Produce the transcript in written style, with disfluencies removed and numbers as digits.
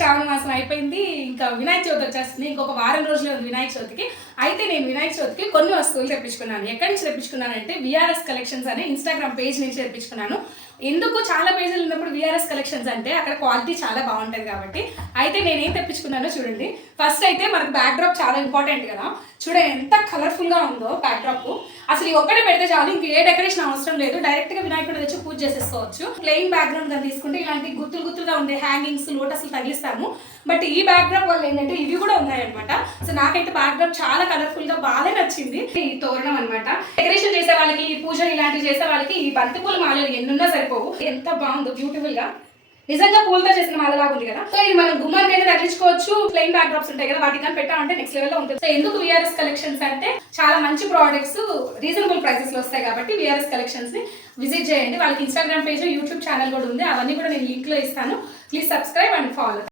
శ్రావణ మాసం అయిపోయింది, ఇంకా వినాయక చవితి వచ్చేస్తుంది. ఇంకొక వారం రోజులు ఉంది వినాయక చవితికి. అయితే నేను వినాయక చవితికి కొన్ని వస్తువులు తెప్పించుకున్నాను. ఎక్కడి నుంచి తెప్పించుకున్నానంటే విఆర్ఎస్ కలెక్షన్స్ అనే ఇన్స్టాగ్రామ్ పేజ్ నుంచి తెప్పించుకున్నాను. ఎందుకు చాలా పేజీలు ఉన్నప్పుడు విఆర్ఎస్ కలెక్షన్స్ అంటే అక్కడ క్వాలిటీ చాలా బాగుంటుంది కాబట్టి. అయితే నేనేం తెప్పించుకున్నానో చూడండి. ఫస్ట్ అయితే మనకు బ్యాక్ డ్రాప్ చాలా ఇంపార్టెంట్ కదా. చూడండి ఎంత కలర్ఫుల్గా ఉందో బ్యాక్ డ్రాప్. అసలు ఈ ఒక్కడే పెడితే చాలు, ఇంక ఏ డెకరేషన్ అవసరం లేదు. డైరెక్ట్గా వినాయకుడు తెచ్చి పూజ చేసేసుకోవచ్చు. ప్లెయిన్ బ్యాక్గ్రౌండ్ గా తీసుకుంటే ఇలాంటి గుత్తులు గుత్తులుగా ఉండే హ్యాంగింగ్స్, లోటస్లు తగిలిస్తాము. బట్ ఈ బ్యాక్ డ్రాప్ వల్ల ఏంటంటే ఇవి కూడా ఉన్నాయన్నమాట. సో నాకైతే బ్యాక్ డ్రాప్ చాలా కలర్ఫుల్ గా బాగా నచ్చింది. ఈ తోరణం అనమాట. డెకరేషన్ చేసే వాళ్ళకి, పూజలు ఇలాంటివి చేసే వాళ్ళకి ఈ బంతిపూల మాలలు ఎన్నున్నా సరిపోవు. ఎంత బాగుందో బ్యూటిఫుల్ గా, నిజంగా పూలతో చేసిన మాలలాగా ఉంది కదా. సో ఇది మనం గుమ్మానికైనా తగిలించుకోవచ్చు. ప్లెయిన్ బ్యాక్ డ్రాప్స్ ఉంటాయి కదా, వాటికి పెట్టాలంటే నెక్స్ట్ లెవెల్ లో ఉంటుంది. సో ఎందుకు విఆర్ఎస్ కలెక్షన్స్ అంటే చాలా మంచి ప్రోడక్ట్స్ రీజనబుల్ ప్రైసెస్ లో వస్తాయి కాబట్టి విఆర్ఎస్ కలెక్షన్స్ ని విజిట్ చేయండి. వాళ్ళకి ఇన్స్టాగ్రామ్ పేజ్, యూట్యూబ్ ఛానల్ కూడా ఉంది. అవన్నీ కూడా నేను లింక్ లో ఇస్తాను. Please subscribe and follow.